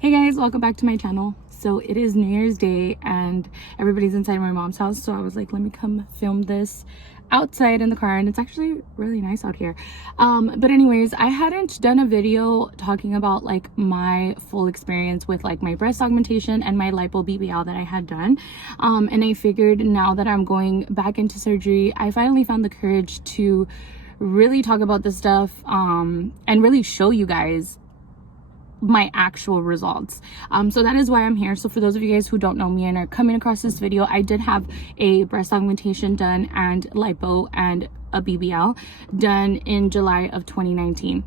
Hey guys, welcome back to my channel. So it is New Year's Day and everybody's inside my mom's house, so I was like, let me come film this outside in the car, and it's actually really nice out here. But anyways, I hadn't done a video talking about like my full experience with like my breast augmentation and my lipo BBL that I had done, and I figured now that I'm going back into surgery, I finally found the courage to really talk about this stuff and really show you guys my actual results. So that is why I'm here. So for those of you guys who don't know me and are coming across this video, I did have a breast augmentation done and lipo and a BBL done in July of 2019.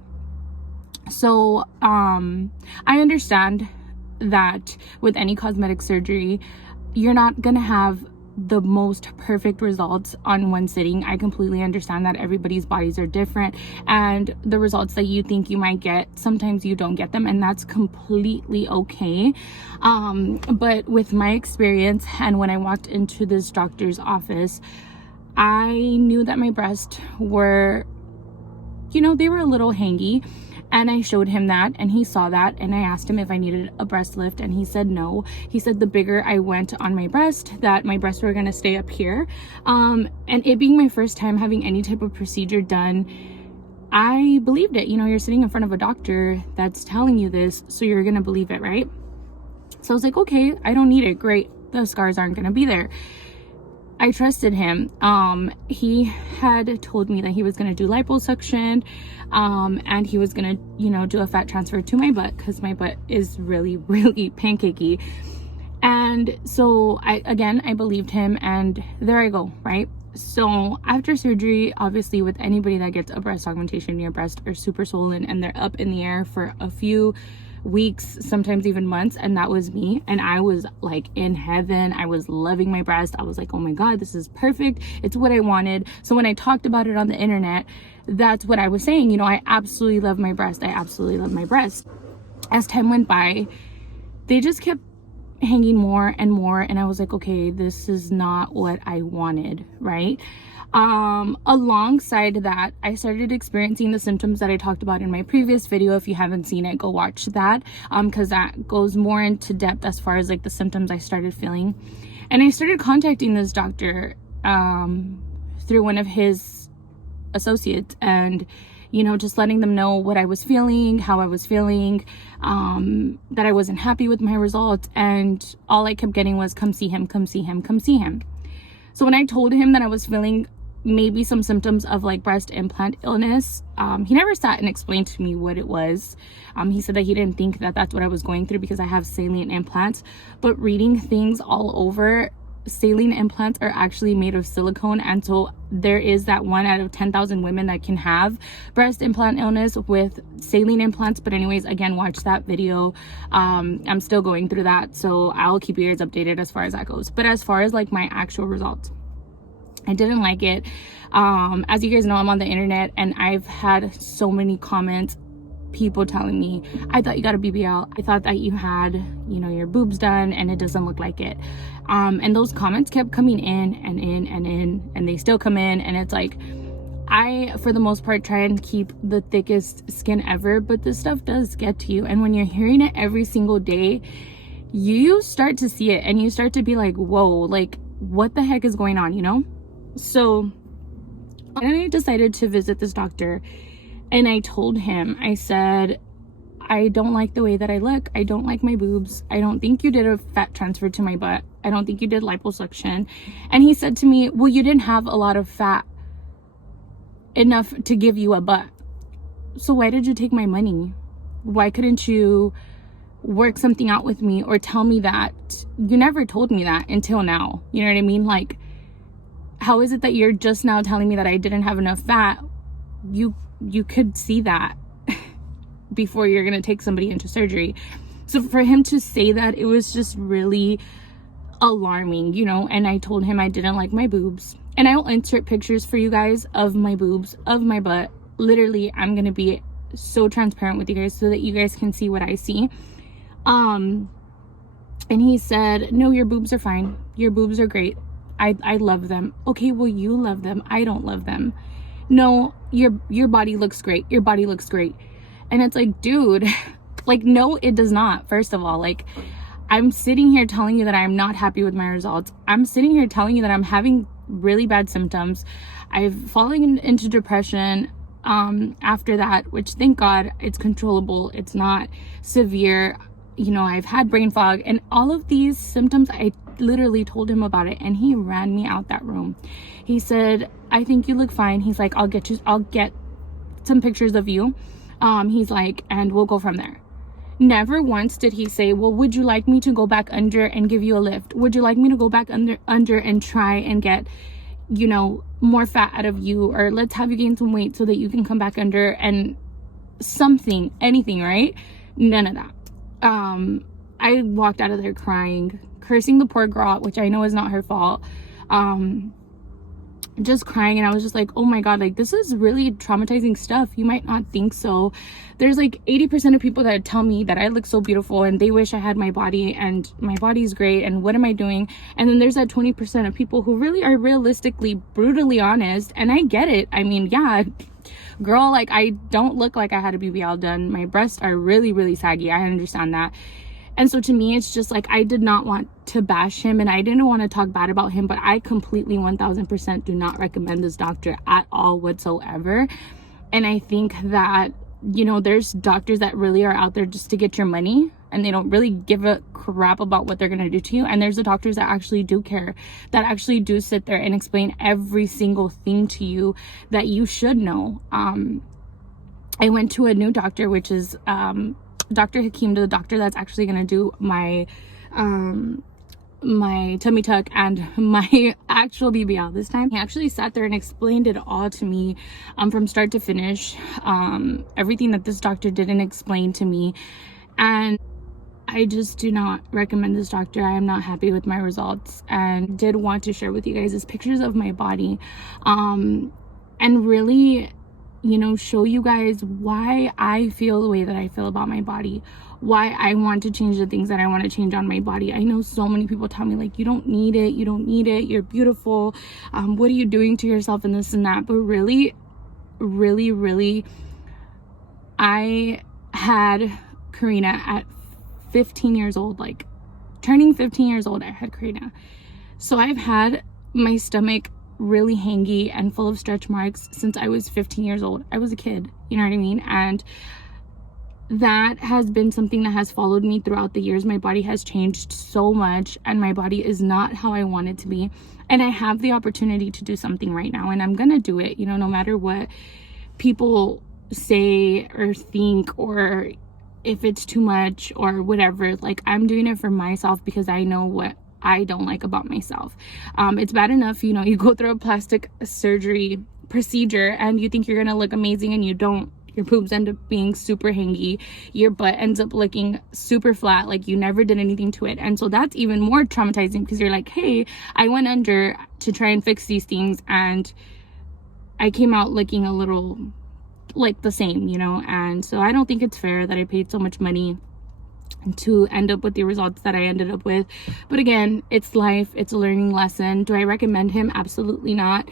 So I understand that with any cosmetic surgery, you're not gonna have the most perfect results on one sitting. I completely understand that everybody's bodies are different, and the results that you think you might get, sometimes you don't get them, and that's completely okay. But with my experience, and when I walked into this doctor's office, I knew that my breasts were, they were a little hangy. And I showed him that, and he saw that, and I asked him if I needed a breast lift, and he said no. He said the bigger I went on my breast, that my breasts were gonna stay up here. And it being my first time having any type of procedure done, I believed it. You're sitting in front of a doctor that's telling you this, so you're gonna believe it, right? So I was like, okay, I don't need it. Great, the scars aren't gonna be there. I trusted him. He had told me that he was gonna do liposuction, and he was gonna, do a fat transfer to my butt, because my butt is really, really pancakey. And so I believed him, and there I go, right? So after surgery, obviously with anybody that gets a breast augmentation, your breasts are super swollen and they're up in the air for a few weeks, sometimes even months, and that was me. And I was like in heaven. I was loving my breast. I was like, oh my god, this is perfect, it's what I wanted. So when I talked about it on the internet, that's what I was saying. I absolutely love my breast. I absolutely love my breast. As time went by, they just kept hanging more and more, and I was like, okay, this is not what I wanted, right? Alongside that, I started experiencing the symptoms that I talked about in my previous video. If you haven't seen it, go watch that, because that goes more into depth as far as like the symptoms I started feeling. And I started contacting this doctor through one of his associates, and just letting them know what I was feeling, how I was feeling, that I wasn't happy with my results, and all I kept getting was, come see him, come see him, come see him. So when I told him that I was feeling maybe some symptoms of like breast implant illness, he never sat and explained to me what it was. He said that he didn't think that that's what I was going through because I have saline implants, but reading things all over, saline implants are actually made of silicone, and so there is that 1 out of 10,000 women that can have breast implant illness with saline implants. But anyways, again, watch that video. I'm still going through that, so I'll keep you guys updated as far as that goes. But as far as like my actual results, I didn't like it. As you guys know, I'm on the internet, and I've had so many comments, people telling me, I thought you got a BBL, I thought that you had your boobs done, and it doesn't look like it. And those comments kept coming in and in and in, and they still come in, and it's like, I for the most part try and keep the thickest skin ever, but this stuff does get to you, and when you're hearing it every single day, you start to see it, and you start to be like, whoa, like what the heck is going on? So I decided to visit this doctor, and I told him, I said, I don't like the way that I look. I don't like my boobs. I don't think you did a fat transfer to my butt. I don't think you did liposuction. And he said to me, well, you didn't have a lot of fat enough to give you a butt. So why did you take my money? Why couldn't you work something out with me or tell me that? You never told me that until now. You know what I mean? Like, how is it that you're just now telling me that I didn't have enough fat? You could see that before you're gonna take somebody into surgery. So for him to say that, it was just really alarming, and I told him I didn't like my boobs, and I will insert pictures for you guys of my boobs, of my butt. Literally, I'm gonna be so transparent with you guys so that you guys can see what I see. And he said, no, your boobs are fine, your boobs are great, I love them. Okay, well, you love them, I don't love them. No, your body looks great, your body looks great. And it's like, dude, Like, no, it does not. First of all, like, I'm sitting here telling you that I'm not happy with my results. I'm sitting here telling you that I'm having really bad symptoms. I've fallen into depression after that, which thank God it's controllable. It's not severe. You know, I've had brain fog and all of these symptoms. I literally told him about it and he ran me out that room. He said, I think you look fine. He's like, I'll get some pictures of you. He's like, and we'll go from there. Never once did he say, well, would you like me to go back under and give you a lift? Would you like me to go back under and try and get, you know, more fat out of you, or let's have you gain some weight so that you can come back under and something, anything, right? None of that. I walked out of there crying, cursing the poor girl, which I know is not her fault. Just crying, and I was just like, oh my God, like, this is really traumatizing stuff. You might not think so. There's like 80% of people that tell me that I look so beautiful and they wish I had my body, and my body's great, and what am I doing? And then there's that 20% of people who really are realistically brutally honest, and I get it. I mean, yeah, girl, like, I don't look like I had a BBL done. My breasts are really, really saggy. I understand that. And so to me, it's just like, I did not want to bash him and I didn't want to talk bad about him, but I completely 1000% do not recommend this doctor at all whatsoever. And I think that, you know, there's doctors that really are out there just to get your money and they don't really give a crap about what they're going to do to you. And there's the doctors that actually do care, that actually do sit there and explain every single thing to you that you should know. I went to a new doctor, which is, Dr. Hakeem, the doctor that's actually going to do my my tummy tuck and my actual BBL this time. He actually sat there and explained it all to me from start to finish, everything that this doctor didn't explain to me. And I just do not recommend this doctor. I am not happy with my results and did want to share with you guys pictures of my body, and really, you know, show you guys why I feel the way that I feel about my body, why I want to change the things that I want to change on my body. I know so many people tell me, like, you don't need it, you're beautiful, what are you doing to yourself, and this and that. But really, I had Karina at 15 years old, like turning 15 years old. I had Karina. So I've had my stomach really hangy and full of stretch marks since I was 15 years old. I was a kid, you know what I mean? And that has been something that has followed me throughout the years. My body has changed so much and my body is not how I want it to be. And I have the opportunity to do something right now and I'm gonna do it, you know, no matter what people say or think, or if it's too much or whatever. Like, I'm doing it for myself because I know what I don't like about myself. It's bad enough, you know, you go through a plastic surgery procedure and you think you're gonna look amazing and you don't. Your boobs end up being super hangy, your butt ends up looking super flat, like you never did anything to it. And so that's even more traumatizing because you're like, hey, I went under to try and fix these things and I came out looking a little like the same, you know. And so I don't think it's fair that I paid so much money to end up with the results that I ended up with. But again, it's life, it's a learning lesson. Do I recommend him? Absolutely not.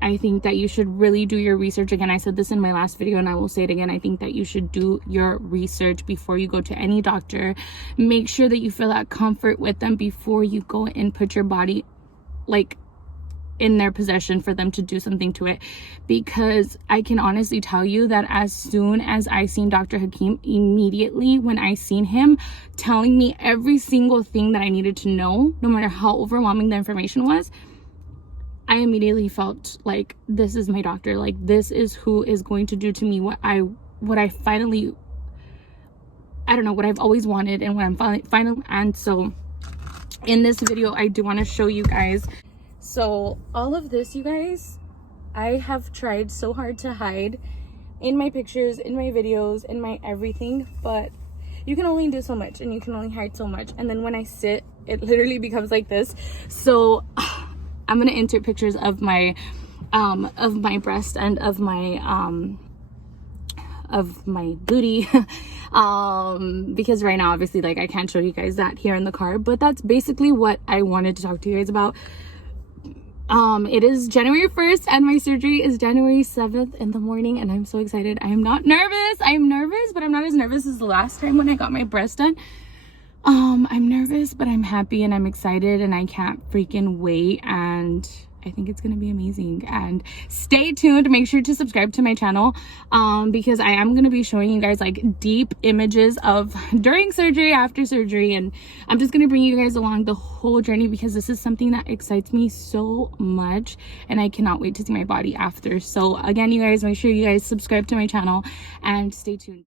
I think that you should really do your research. Again, I said this in my last video and I will say it again. I think that you should do your research before you go to any doctor. Make sure that you feel that comfort with them before you go and put your body like in their possession for them to do something to it. Because I can honestly tell you that as soon as I seen Dr. Hakeem, immediately when I seen him telling me every single thing that I needed to know, no matter how overwhelming the information was, I immediately felt like this is my doctor. Like, this is who is going to do to me what I finally, I don't know, what I've always wanted and what I'm finally. And so in this video, I do want to show you guys. So all of this, you guys, I have tried so hard to hide in my pictures, in my videos, in my everything, but you can only do so much and you can only hide so much. And then when I sit, it literally becomes like this. So I'm gonna insert pictures of my breast and of my booty because right now, obviously, like, I can't show you guys that here in the car, but that's basically what I wanted to talk to you guys about. It is January 1st and my surgery is January 7th in the morning, and I'm so excited. I am not nervous. I am nervous, but I'm not as nervous as the last time when I got my breast done. I'm nervous, but I'm happy and I'm excited and I can't freaking wait, and I think it's gonna be amazing. And stay tuned, make sure to subscribe to my channel, because I am gonna be showing you guys like deep images of during surgery, after surgery, and I'm just gonna bring you guys along the whole journey because this is something that excites me so much and I cannot wait to see my body after. So again, you guys, make sure you guys subscribe to my channel and stay tuned.